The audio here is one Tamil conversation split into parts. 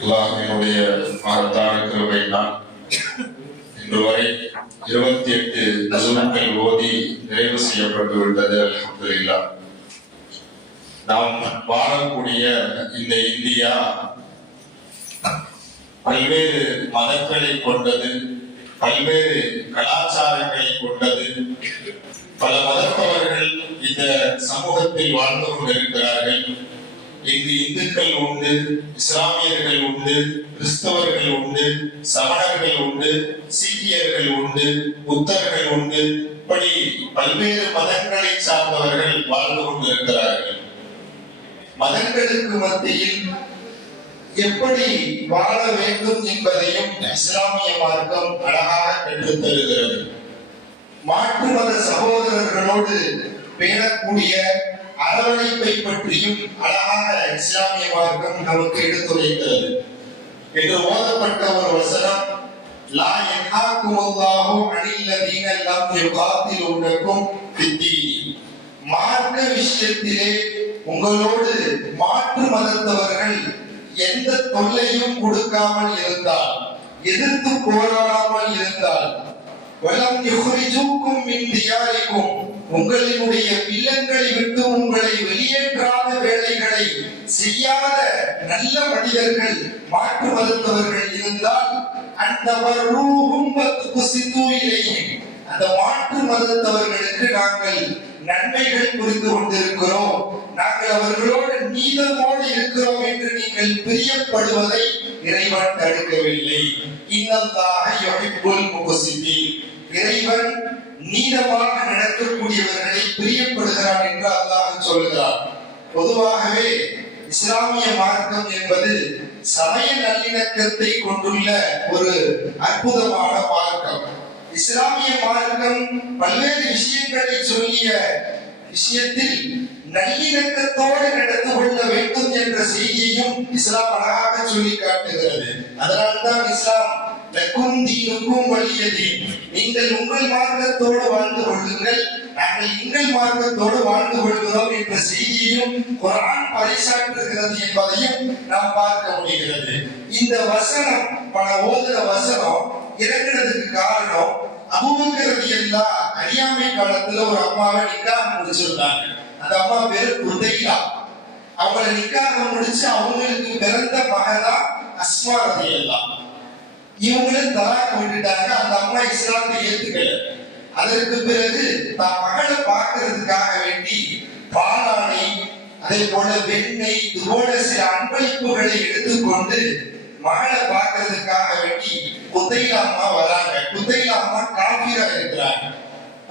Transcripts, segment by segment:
அல்லாஹ்வினுடைய மகத்தான கிருபையினால் இன்று வரை 28 நசுல்கள் ஓதி நிறைவு செய்யப்பட்டு விட்டது. அல்ஹம்துலில்லாஹ். நாம் வாழக்கூடிய இந்த இந்தியா பல்வேறு மதங்களை கொண்டது, பல்வேறு கலாச்சாரங்களை கொண்டது. பல மதத்தவர்கள் இந்த சமூகத்தில் வாழ்ந்து கொண்டிருக்கிறார்கள். இங்கு இந்துக்கள் உண்டு, இஸ்லாமியர்கள் உண்டு, கிறிஸ்தவர்கள் உண்டு, சமணர்கள் உண்டு, சீக்கியர்கள் உண்டு, புத்தர்கள் உண்டு. இப்படி பல்வேறு மதங்களை சார்ந்தவர்கள் வாழ்ந்து கொண்டிருக்கிறார்கள். மதங்களுக்கு மத்தியில் எப்படி வாழ வேண்டும் என்பதையும் இஸ்லாமிய மார்க்கம் அழகாக கற்றுத் தருகிறது. மாற்று மத சகோதரர்களோடு பேணக்கூடிய அரவணைப்பை பற்றியும் அழகாக இஸ்லாமிய மார்க்கம் நமக்கு எடுத்துரைக்கிறது. என்று ஓதப்பட்ட ஒரு வசனம், லா யன்ஹாகுமுல்லாஹு அனில்லதீன லம் யுகாத்திலூனகும் ஃபித்தீன். மார்க்க விஷயத்திலே உங்களோடு மாற்று மதத்தவர்கள் எந்த தொல்லையும் கொடுக்காமல் இருந்தால், எதிர்த்து போராடாமல் இருந்தால், வலம் யுஹ்ரிஜூக்கும் மின் தியாரிக்கும், உங்களினுடைய இல்லங்களை விட்டு உங்களை வெளியேற்றாத வேலைகளை செய்யாத நல்ல மனிதர்கள் மாற்று மதத்தவர்கள் இருந்தால், அந்த அந்த மாற்று மதத்தவர்களுக்கு நாங்கள் நன்மைகள் புரிந்து கொண்டிருக்கிறோம், நாங்கள் அவர்களோடு நீதமோடு இருக்கிறோம் என்று நீங்கள் பிரியப்படுவதை இறைவன் தடுக்கவில்லை. இன்னல்லாஹ யுஹிப்புல் முக்ஸிதீன். இறைவன் நீதமாக நடக்கக்கூடியவர்களை பிரியப்படுகிறான் என்று அல்லாஹ் சொல்கிறார். பொதுவாகவே இஸ்லாமிய மார்க்கம் என்பது சமய நல்லிணக்கத்தை கொண்டுள்ள ஒரு அற்புதமான மார்க்கம். இஸ்லாமிய மார்க்கம் பல்வேறு விஷயங்களை சொல்லிய விஷயத்தில் நல்லிணக்கத்தோடு நடந்து கொள்ள வேண்டும் என்ற செய்தியையும் இஸ்லாம் அழகாக சொல்லி காட்டுகிறது. அதனால்தான் இஸ்லாம் லக்கும் தீனுக்கும் வலியதீன், நீங்கள் உங்கள் மார்க்கத்தோடு வாழ்ந்து கொள்ளுங்கள், நாங்கள் எங்கள் மார்க்கத்தோடு வாழ்ந்து கொள்கிறோம் என்ற செய்தியையும் குர்ஆன் பறைசாற்றுகிறது என்பதையும் நாம் பார்க்க முடிகிறது. இந்த வசனம் ஓதுற வசனம் இறங்குறதுக்கு காரணம், அபூபக்கர் ரலியல்லாஹு அறியாமை காலத்துல ஒரு அம்மாவை நிக்காஹ் முடிச்சிருந்தாங்க. அந்த அம்மா பேரு குதைலா. அவங்கள நிக்காஹ் முடிச்சு அவங்களுக்கு பிறந்த மகதான் அஸ்மா ரலியல்லாஹு. இவங்களும் தலாக் விட்டுட்டாங்க. அந்த அம்மா இஸ்லாத்தை ஏத்துக்கல. அதற்கு பிறகு தான் மகளை பார்க்கறதுக்காக வேண்டி பாலாடை, அதே போல வெண்ணெய், இது போல சில அன்பளிப்புகளை எடுத்துக்கொண்டு மகளை பார்க்கறதுக்காக வேண்டி குதைலா அம்மா வராங்க. குதைலா அம்மா காஃபிரா இருக்கிறாங்க.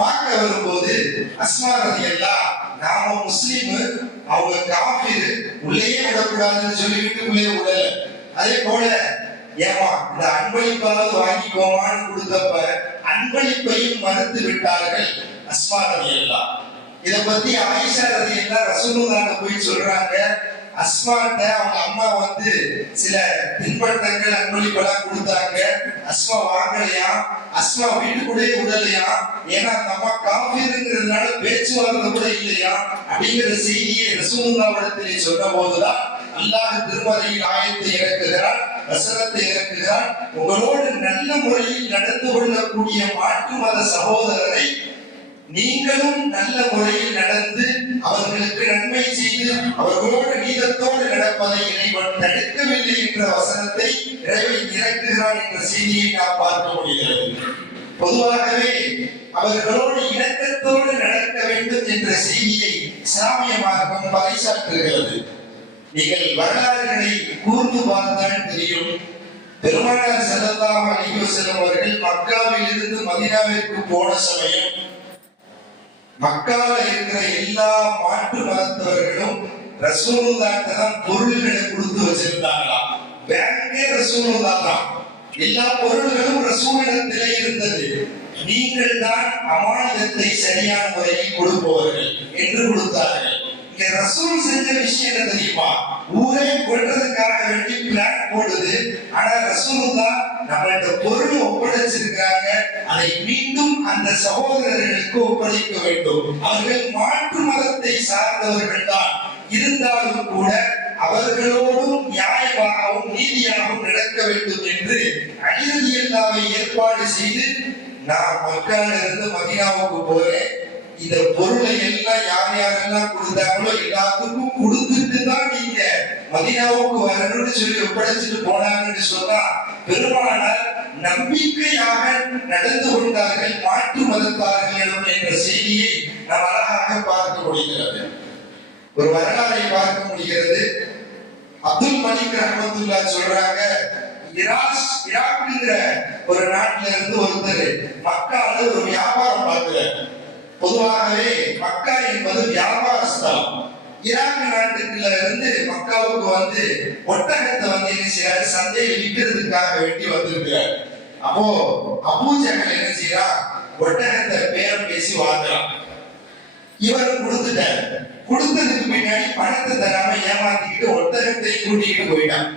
பார்க்க வரும்போது அஸ்மா ரலியல்லாஹு, நாம முஸ்லிம், அவங்க காஃபிர், உள்ளே விடக்கூடாதுன்னு சொல்லிவிட்டு உள்ளே விடல. அதே போல ஏமா இந்த அன்பளிப்பாவது வாங்கிக்கோமான்னு கொடுத்தப்ப அன்பளிப்பையும் மறுத்து விட்டார்கள் அஸ்மா ரலியல்லாஹு. இத பத்தி ஆயிஷா ரலியல்லாஹு ரசூலுல்லாஹ்ட்ட போய் சொல்றாங்க. அஸ்மாட்ட அவங்க அம்மா சில தின்பண்டங்கள் அன்பளிப்பெல்லாம் கொடுத்தாங்க. அஸ்மா வாங்கலையா, அஸ்மா வீட்டுக்குள்ளே விடலையா, ஏன்னா அந்த அம்மா காஃபிருங்கிறதுனால பேச்சுவார்த்தை கூட இல்லையா அப்படிங்கிற செய்தியை ரசூலுல்லாஹ்விடத்திலே சொன்ன போதுதான் அல்லாஹ் திருமறையில் ஆயத்தை இறக்குகிறான், வசனத்தை இறக்குகிறான். உங்களோடு நல்ல முறையில் நடந்து கொள்ளக்கூடிய மாற்று மத சகோதரரை நீங்களும் நல்ல முறையில் நடந்து அவர்களுக்கு நன்மை செய்து அவர்களோடு நீதத்தோடு நடப்பதை இறைவன் தடுக்கவில்லை என்ற வசனத்தை இறைவன் இறக்குகிறான் என்ற செய்தியை நாம் பார்க்க முடிகிறது. பொதுவாகவே அவர்களோடு இணக்கத்தோடு நடக்க வேண்டும் என்ற செய்தியை இஸ்லாமிய மார்க்கம் பறைசாற்றுகிறது. நீங்கள் வரலாறுகளை கூர்ந்து பார்த்தால் தெரியும். பெருமானார் ஸல்லல்லாஹு அலைஹி வஸல்லம் அவர்கள் மக்காவில் இருந்து மதீனாவிற்கு போன சமயம் மக்கால இருக்கிற எல்லா மாற்று மதத்தவர்களும் ரசூலுல்லாஹ்ட்ட தான் பொருள்களை கொடுத்து வச்சிருந்தாங்களாம். பேங்கே ரசூலுல்லாஹ் தான், எல்லா பொருள்களும் ரசூலிடத்திலே இருந்தது. நீங்கள் தான் அமானிதத்தை சரியான முறையில் கொடுப்பவர்கள் என்று கொடுத்தார்கள். இங்க ரசூல் செஞ்ச விஷயம் என்ன தெரியுமா? ஊரை கொள்றதுக்காக வேண்டி பிளான் போடுது. ஆனா ரசூலுல்லாஹ் நம்மள்ட்ட பொருள் ஒப்படைச்சிருக்காங்க, அதை மீண்டும் அந்த சகோதரர்களுக்கு ஒப்படைக்க வேண்டும். அவர்கள் மாற்று மதத்தை சார்ந்தவர்கள் தான் இருந்தாலும் கூட அவர்களோடும் நியாயமாகவும் நீதியாகவும் நடக்க வேண்டும் என்று அலி ரலியல்லாஹு ஏற்பாடு செய்து, நான் மக்கால இருந்து மதீனாவுக்கு போறேன், இந்த பொருளை எல்லாம் யார் யாரெல்லாம் கொடுத்தாங்களோ எல்லாத்துக்கும் கொடுத்துட்டு தான் நீங்க மதீனாவுக்கு வரணும்னு சொல்லி ஒப்படைச்சிட்டு போனாங்கன்னு சொன்னா, பெருமானார் நம்பிக்கையாக நடந்து கொண்டார்கள் மாற்று மதத்தார்கள் என்ற செய்தியை நாம் அழகாக பார்க்க முடிகிறது. ஒரு வரலாறை பார்க்க முடிகிறது. அப்துல் மலிக் ரஹ்மத்துல்லாஹ் சொல்றாங்க, ஈராக்குங்கிற ஒரு நாட்டில இருந்து ஒருத்தர் மக்கால ஒரு வியாபாரம் பார்க்கிறார். பொதுவாகவே மக்கா என்பது வியாபார ஸ்தலம். ஈராக் நாட்டுக்குள்ள இருந்து மக்காவுக்கு வந்து ஒட்டகத்தை வந்து என்ன செய்யறாரு, சந்தையில் விற்கிறதுக்காக வேண்டி வந்திருக்கிறார். அப்போ அபூ ஜஹல் என்ன செய்யறான், ஒட்டகத்தை பேரம் பேசி வாங்குறான். இவர் கொடுத்துட்டார். கொடுத்ததுக்கு பின்னாடி பணத்தை தராம ஏமாத்திக்கிட்டு ஒட்டகத்தை கூட்டிக்கிட்டு போயிட்டான்.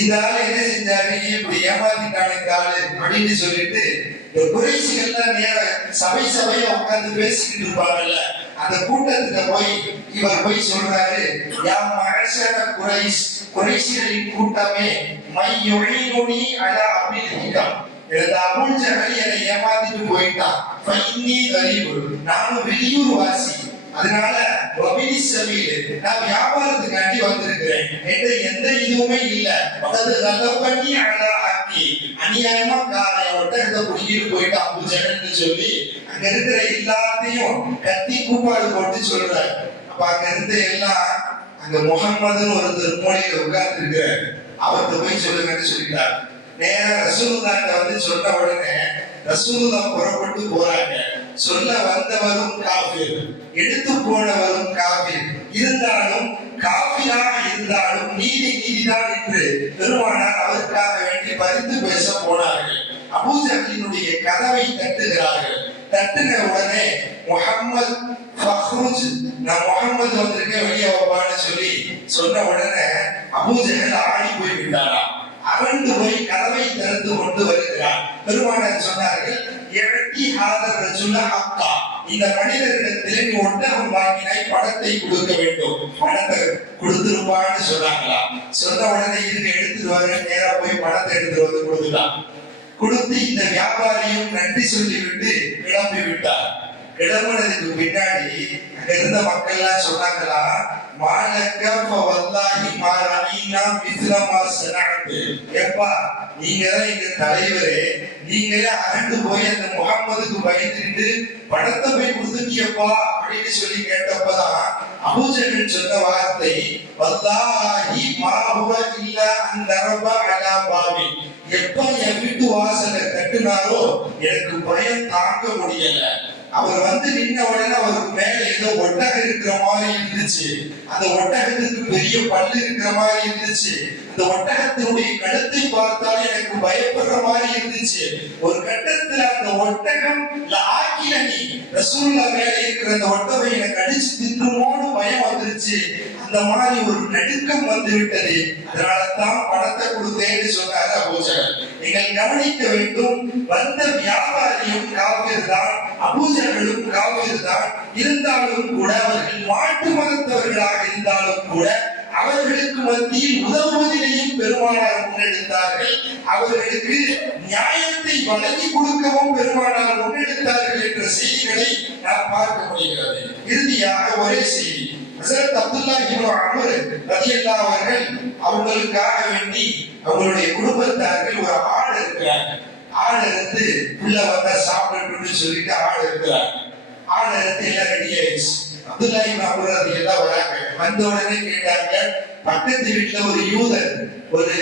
இந்த ஆளு என்ன செஞ்சாரு, இப்படி ஏமாத்திட்டான இந்த ஆளு அப்படின்னு சொல்லிட்டு இந்த குறைசிகள்லாம் நேர சபையா உட்கார்ந்து பேசிக்கிட்டு இருப்பாங்கல்ல, அந்த கூட்டத்துல போய் இவர் போய் சொல்றாரு, யா மஅஷர குரைஷ், குறைஷிகளின் கூட்டமே, மை யுஈனுனி அலா அபில் ஹிகம், இந்த அபூ ஜஹல் என்னை ஏமாத்திட்டு போயிட்டான். ஃபைன்னி கரீபு, நானும் வெளியூர் வாசி, அதனால வபினி சபீல், நான் வியாபாரத்துக்காண்டி வந்திருக்கிறேன், என்ற எந்த இதுவுமே இல்ல. அது கலப்பண்ணி அலா ஆக்கி, அநியாயமா காலை ஒட்டகத்தை குடிக்கிட்டு போயிட்டு அபூ ஜஹல்னு சொல்லி அங்க இருக்கிற எல்லாத்தையும் கத்தி கூப்பாடு போட்டு சொல்றாரு. அப்ப அங்க இருந்த எல்லாம், அங்க முகம்மதுன்னு ஒருத்தர் மூலையில உட்கார்ந்து இருக்கிறார், அவர்கிட்ட போய் சொல்லுங்கன்னு சொல்லிட்டார். நேரா ரசூலுல்லாஹ்ட்ட வந்து சொன்ன உடனே ரசூலுல்லாஹ் புறப்பட்டு போறாங்க. சொல்ல வந்தவரும் காஃபிர், எடுத்து போனவரும் காஃபிர், இருந்தாலும் காஃபிராக இருந்தாலும் நீதி நீதிதான் என்று பெருமானார் அவருக்காக வேண்டி பரிந்து பேச போனார்கள். அபூ ஜஹலினுடைய கதவை தட்டுகிறார்கள். தட்டுன உடனே முஹம்மது ஃபக்ருஜ், நான் முஹம்மது வந்திருக்கேன் வெளியே வான்னு சொல்லி சொன்ன உடனே அபூ ஜஹல் ஆடி போய் விட்டாரா. அரண்டு போய் கதவை திறந்து கொண்டு வருகிறார். பெருமானார் சொன்னார்கள், எழக்கி ஹாதர் ரஜுல ஹக்கா, இந்த மனிதரிடத்தில் நீ ஒட்டகம் வாங்கினாய், பணத்தை கொடுக்க வேண்டும், பணத்தை கொடுத்துருப்பான்னு சொன்னாங்களா. சொன்ன உடனே இதுக்கு எடுத்துட்டு வர, நேரா போய் பணத்தை எடுத்துட்டு வந்து கொடுத்துட்டான். கொடுத்து இந்த வியாபாரியும் நன்றி சொல்லிவிட்டு கிளம்பி விட்டார். கிளம்புனதுக்கு பின்னாடி அங்க இருந்த மக்கள் எல்லாம் சொன்னாங்களா, மாலக்க வல்லாஹி மாரீனா மிஸ்லமா சனஅத், ஏப்பா நீங்க தான் எங்க தலைவரே, நீங்களே அரண்டு போய் அந்த முகம்மதுக்கு பயந்துட்டு பணத்தை போய் கொடுத்துட்டியப்பா அப்படின்னு சொல்லி கேட்டப்பதான் அபூ ஜஹல் சொன்ன வார்த்தை, வல்லாஹி மா ஹுவ இல்லா அன் தரபா அலா பாபி, எப்ப என் வீட்டு வாசலை தட்டுனாரோ எனக்கு பயம் தாங்க முடியல. அவர் வந்து நின்ன உடனே அவருக்கு மேல ஏதோ ஒட்டகம் இருக்கிற மாதிரி இருந்துச்சு, அந்த ஒட்டகத்துக்கு பெரிய பல்லு இருக்கிற மாதிரி இருந்துச்சு, அந்த ஒட்டகத்தினுடைய கழுத்தை பார்த்தாலே எனக்கு பயப்படுற மாதிரி இருந்துச்சு. ஒரு கட்டத்துல அந்த ஒட்டகம் ஆக்கில நீ ரசூலுல்லாஹ் மேல இருக்கிற அந்த ஒட்டகம் எனக்கு அடிச்சு தின்றுமோன்னு பயம் வந்துருச்சு. அந்த மாதிரி ஒரு நடுக்கம் வந்து விட்டது, அதனாலதான் பணத்தை கொடுத்தேன்னு சொன்னாரு அபூ ஜஹல். நீங்கள் கவனிக்க வேண்டும், வந்த வியாபாரியும் காஃபிர் தான், அபூ ஜஹலும் காஃபிர் தான். இருந்தாலும் கூட அவர்கள் மாற்று மதத்தவர்களாக இருந்தாலும் கூட அவர்களுக்கு மத்தியில் உதவுவதிலேயும் பெருமானார் முன்னெடுத்தார்கள். அவர்களுக்கு நியாயத்தை வழங்கி கொடுக்கவும் பெருமானார் முன்னெடுத்தார்கள் என்ற செய்திகளை நாம் பார்க்க முடிகிறது. இறுதியாக ஒரே செய்தி, ஹஸரத் அப்துல்லாஹ் இப்னு அம்ர் ரலியல்லாஹு அவர்கள் அவங்களுக்காக வேண்டி அவங்களுடைய குடும்பத்தார்கள் ஒரு ஆடு இருக்கிறாங்க. ஆடு இருந்து உள்ள வந்தா சாப்பிடணும்னு சொல்லிட்டு ஆடு இருக்கிறாங்க. ஆடு இருந்து எல்லாம் ரெடி ஆயிடுச்சு. அப்துல்லாஹ் இப்னு அம்ர் ரலியல்லாஹு வராங்க. வந்த உடனே கேட்டாங்க, பக்கத்து வீட்டுல ஒரு யூதர், ஒரு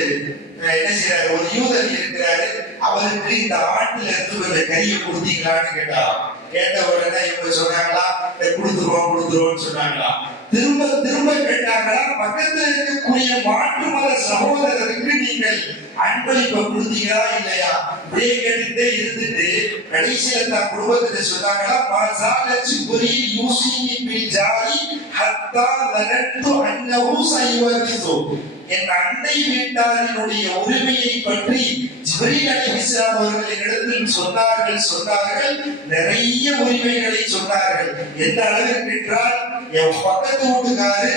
என்ன செய்யறாரு, ஒரு யூதர் இருக்கிறாரு, அவருக்கு இந்த ஆட்டுல இருந்து கொஞ்சம் கறியை கொடுத்தீங்களான்னு கேட்டாராம். கேட்ட உடனே இவங்க சொன்னாங்களா, கொடுத்துருவோம் சொன்னாங்களா. திரும்ப திரும்ப கேட்டாங்களா, பக்கத்துல இருக்கக்கூடிய மாற்று மத சகோதரருக்கு நீங்கள் அன்பளிப்பை கொடுத்தீங்களா இல்லையா. இப்படியே கேட்டுட்டே இருந்துட்டு கடைசியில தான் குடும்பத்துல சொன்னாங்களா, மாசாலச்சு புரி யூசினி பில் ஜாரி ஹத்தா லனத்து அன்னஹு சைவரிது, என் அண்டை வீட்டாரினுடைய உரிமையை பற்றி ஜிப்ரீல் அலைஹிஸ்ஸலாம் அவர்கள் என்னிடத்தில் சொன்னார்கள். நிறைய உரிமைகளை சொன்னார்கள். எந்த அளவிற்கு என்றால், என் பக்கத்து வீட்டுக்காரு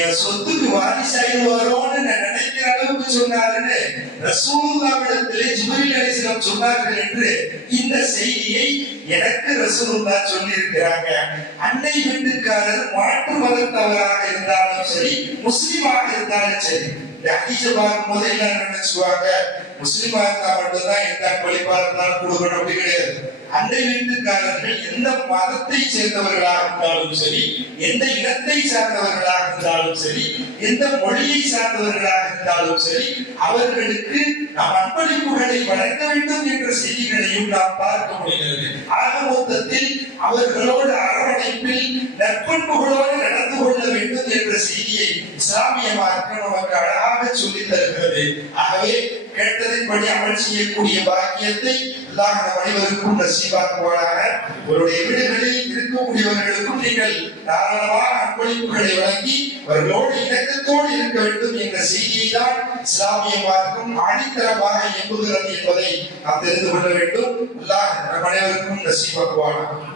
என் சொத்துக்கு வாரிசாயிடுவாரோன்னு நான் நினைக்கிற அளவுக்கு சொன்னாருன்னு ரசூலுல்லாஹ்விடத்திலே ஜிப்ரீல் அலைஹிஸ்ஸலாம் சொன்னார்கள் என்று இந்த செய்தியை எனக்கு ரசூலுல்லாஹ் சொல்லி இருக்கிறாங்க. அன்னை வீட்டுக்காரர் மாற்று மதத்தவராக இருந்தாலும் சரி, முஸ்லிமாக இருந்தாலும் சரி, இந்த ஹதீஸை பார்க்கும்போது எல்லாம் நினைச்சுவாங்க முஸ்லிமா இருந்தா மட்டும்தான் எந்த வழிபாடு இருந்தாலும் கொடுக்கணும் அப்படி கிடையாது. அண்டை வீட்டுக்காரர்கள் எந்த மதத்தை சேர்ந்தவர்களாக இருந்தாலும் சரி, எந்த இனத்தை சார்ந்தவர்களாக இருந்தாலும் சரி, எந்த மொழியை சார்ந்தவர்களாக இருந்தாலும் சரி, அவர்களுக்கு நாம் அன்பளிப்புகளை வழங்க வேண்டும் என்ற செய்திகளையும் நாம் பார்க்க முடிகிறது. ஆக மொத்தத்தில் அவர்களோடு அரவணைப்பில் நற்பண்புகளோடு நடந்து கொள்ள வேண்டும் என்ற செய்தியை இஸ்லாமிய மார்க்கம் நமக்கு அழகாக சொல்லித் தருகிறது. ஆகவே கேட்டதின்படி அமல் செய்யக்கூடிய பாக்கியத்தை அல்லாஹ் நம் அனைவருக்கும் நசீபாக்குவானாக. உங்களுடைய வீடுகளில் இருக்கக்கூடியவர்களுக்கும் நீங்கள் தாராளமாக அன்பளிப்புகளை வழங்கி அவர்களோடு இணக்கத்தோடு இருக்க வேண்டும் என்ற செய்தியை தான் இஸ்லாமிய மார்க்கம் ஆணித்தரமாக எம்புகிறது என்பதை நாம் தெரிந்து கொள்ள வேண்டும். அல்லாஹ் நம் அனைவருக்கும் நசீபாக்குவானாக.